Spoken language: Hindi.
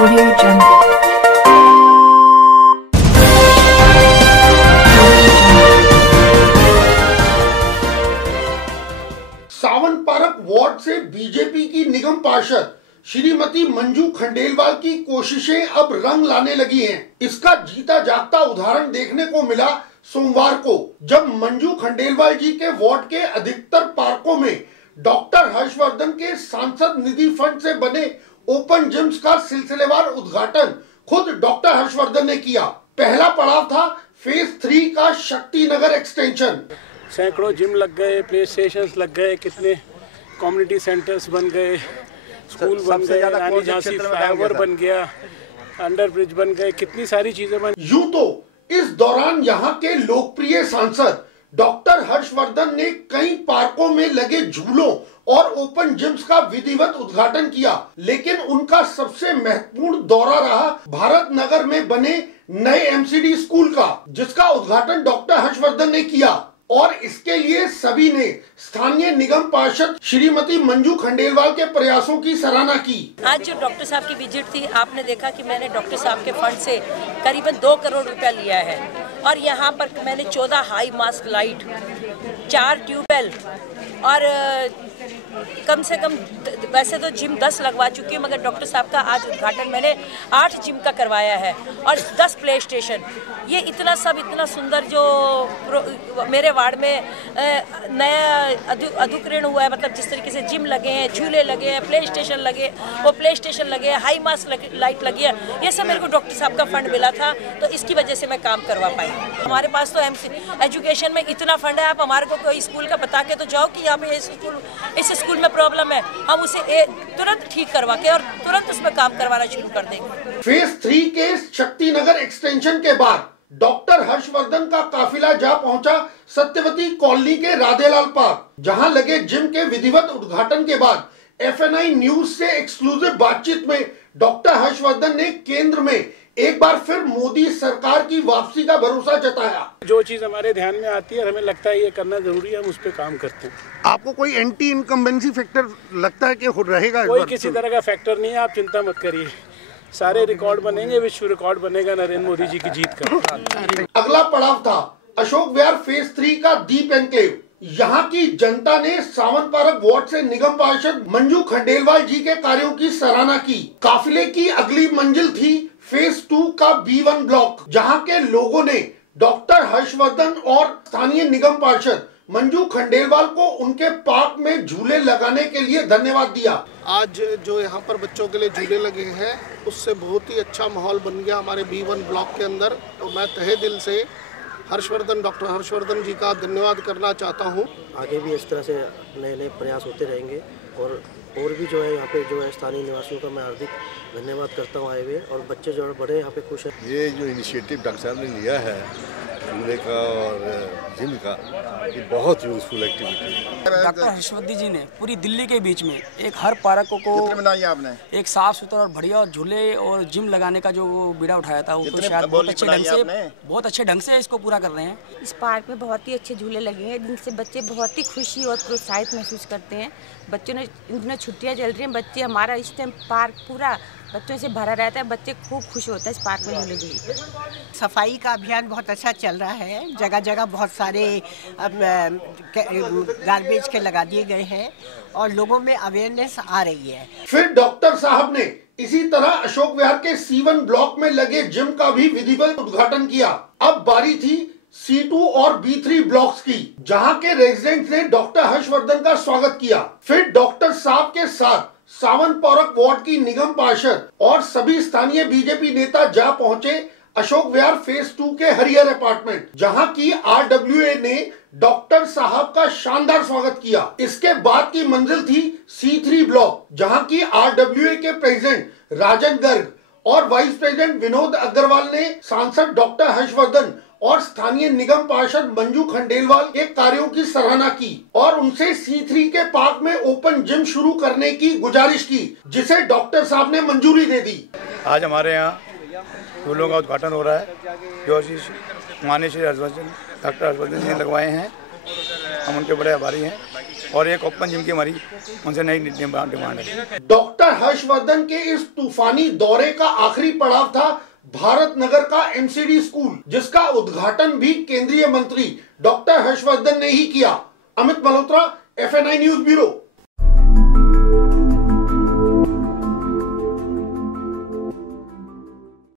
Audio Jungle. सावन पार्क वार्ड से बीजेपी की निगम पार्षद श्रीमती मंजू खंडेलवाल की कोशिशें अब रंग लाने लगी हैं। इसका जीता जागता उदाहरण देखने को मिला सोमवार को, जब मंजू खंडेलवाल जी के वार्ड के अधिकतर पार्कों में डॉक्टर हर्षवर्धन के सांसद निधि फंड से बने ओपन जिम्स का सिलसिलेवार उद्घाटन खुद डॉक्टर हर्षवर्धन ने किया। पहला पड़ाव था फेज 3 का शक्ति नगर एक्सटेंशन। सैकड़ों जिम लग गए, प्ले स्टेशंस लग गए, कितने कम्युनिटी सेंटर्स बन गए, स्कूल बन गए, रानी झांसी फ्लाईओवर बन गया, अंडर ब्रिज बन गए, कितनी सारी चीजें बन। यूं तो इस दौरान यहाँ के लोकप्रिय सांसद डॉक्टर हर्षवर्धन ने कई पार्कों में लगे झूलों और ओपन जिम्स का विधिवत उद्घाटन किया, लेकिन उनका सबसे महत्वपूर्ण दौरा रहा भारत नगर में बने नए एमसीडी स्कूल का, जिसका उद्घाटन डॉक्टर हर्षवर्धन ने किया। और इसके लिए सभी ने स्थानीय निगम पार्षद श्रीमती मंजू खंडेलवाल के प्रयासों की सराहना की। आज जो डॉक्टर साहब की विजिट थी, आपने देखा कि मैंने डॉक्टर साहब के फंड से करीबन 2 करोड़ रुपया लिया है और यहाँ पर मैंने 14 हाई मास्क लाइट, 4 ट्यूबवेल और कम से कम वैसे तो जिम 10 लगवा चुकी हूँ, मगर डॉक्टर साहब का आज उद्घाटन मैंने 8 जिम का करवाया है और 10 प्ले स्टेशन। ये इतना सुंदर जो मेरे वार्ड में नया अधिग्रहण हुआ है, मतलब जिस तरीके से जिम लगे हैं, झूले लगे हैं, प्ले स्टेशन लगे, हाई मास्क लाइट लगी है, ये सब मेरे को डॉक्टर साहब का फंड मिला था, तो इसकी वजह से मैं काम करवा पाई। हमारे पास तो एजुकेशन में इतना फंड है, आप हमारे को कोई स्कूल का बता के तो जाओ कि यहाँ पे इस स्कूल में प्रॉब्लम है, हम उसे तुरंत ठीक करवा के और तुरंत उसमें काम करवाना शुरू कर देंगे। फेज 3 के शक्ति नगर एक्सटेंशन के बाद डॉक्टर हर्षवर्धन का काफिला जा पहुंचा सत्यवती कॉलोनी के राधेलाल पार्क, जहां लगे जिम के विधिवत उद्घाटन के बाद FNI न्यूज से एक्सक्लूसिव बातचीत में डॉक्टर हर्षवर्धन ने केंद्र में एक बार फिर मोदी सरकार की वापसी का भरोसा जताया। जो चीज हमारे ध्यान में आती है, हमें लगता है ये करना जरूरी है, हम उस पर काम करते हैं। आपको कोई एंटी इनकम्बेंसी फैक्टर लगता है कि रहेगा? कोई किसी तरह का फैक्टर नहीं है, आप चिंता मत करिए, सारे रिकॉर्ड बनेंगे, विश्व रिकॉर्ड बनेगा नरेंद्र मोदी जी की जीत का। अगला पड़ाव था अशोक विहार फेज 3 का दीप एनक्लेव। यहाँ की जनता ने सावन पार्क वार्ड से निगम पार्षद मंजू खंडेलवाल जी के कार्यों की सराहना की। काफिले की अगली मंजिल थी फेज 2 का B1 ब्लॉक, जहाँ के लोगों ने डॉक्टर हर्षवर्धन और स्थानीय निगम पार्षद मंजू खंडेलवाल को उनके पार्क में झूले लगाने के लिए धन्यवाद दिया। आज जो यहाँ पर बच्चों के लिए झूले लगे हैं, उससे बहुत ही अच्छा माहौल बन गया हमारे B1 ब्लॉक के अंदर। तो मैं तहे दिल से डॉक्टर हर्षवर्धन जी का धन्यवाद करना चाहता हूँ। आगे भी इस तरह से नए नए प्रयास होते रहेंगे और भी जो है यहाँ पे जो है स्थानीय निवासियों का मैं हार्दिक धन्यवाद करता हूँ आए हुए, और बच्चे जो बड़े यहाँ पे खुश हैं। ये जो इनिशिएटिव डॉक्टर साहब ने लिया है झूले का और जिम का, ये बहुत यूजफुल एक्टिविटी है। डॉक्टर हर्षवर्धन जी ने पूरी दिल्ली के बीच में एक हर पार्क को बनाई आपने एक साफ सुथरा और बढ़िया झूले और जिम लगाने का जो बीड़ा उठाया था, वो शायद बहुत अच्छे ढंग से इसको पूरा कर रहे हैं। इस पार्क में बहुत ही अच्छे झूले लगे हैं, जिनसे बच्चे बहुत ही खुशी और प्रोत्साहित महसूस करते हैं। बच्चों ने इनमें छुट्टियां चल रही हैं, बच्चे हमारा इस टाइम पार्क पूरा बच्चों से भरा रहता है, बच्चे खूब खुश होते हैं इस पार्क में झूले झूले। सफाई का अभियान बहुत अच्छा चल रहा है, जगह जगह बहुत सारे गार्बेज के लगा दिए गए हैं और लोगों में अवेयरनेस आ रही है। फिर डॉक्टर साहब ने इसी तरह अशोक विहार के C1 ब्लॉक में लगे जिम का भी विधिवत उद्घाटन किया। अब बारी थी C2 और B3 ब्लॉक्स की, जहां के रेजिडेंट्स ने डॉक्टर हर्षवर्धन का स्वागत किया। फिर डॉक्टर साहब के साथ सावन पार्क वार्ड की निगम पार्षद और सभी स्थानीय बीजेपी नेता जा पहुंचे अशोक विहार फेज 2 के हरियर अपार्टमेंट, जहां की RWA ने डॉक्टर साहब का शानदार स्वागत किया। इसके बाद की मंजिल थी C3 ब्लॉक, जहां की RWA के प्रेसिडेंट राजन गर्ग और वाइस प्रेसिडेंट विनोद अग्रवाल ने सांसद डॉक्टर हर्षवर्धन और स्थानीय निगम पार्षद मंजू खंडेलवाल के कार्यों की सराहना की और उनसे C3 के पार्क में ओपन जिम शुरू करने की गुजारिश की, जिसे डॉक्टर साहब ने मंजूरी दे दी। आज हमारे यहाँ झूलों का उद्घाटन हो रहा है, जो माननीय श्री डॉक्टर हर्षवर्धन जी ने लगवाए हैं। हम उनके बड़े आभारी हैं। और एक ओपन जिम की हमारी उनसे नई डिमांड है। डॉक्टर हर्षवर्धन के इस तूफानी दौरे का आखिरी पड़ाव था भारत नगर का एमसीडी स्कूल, जिसका उद्घाटन भी केंद्रीय मंत्री डॉक्टर हर्षवर्धन ने ही किया। Amit Malhotra, FNI news bureau.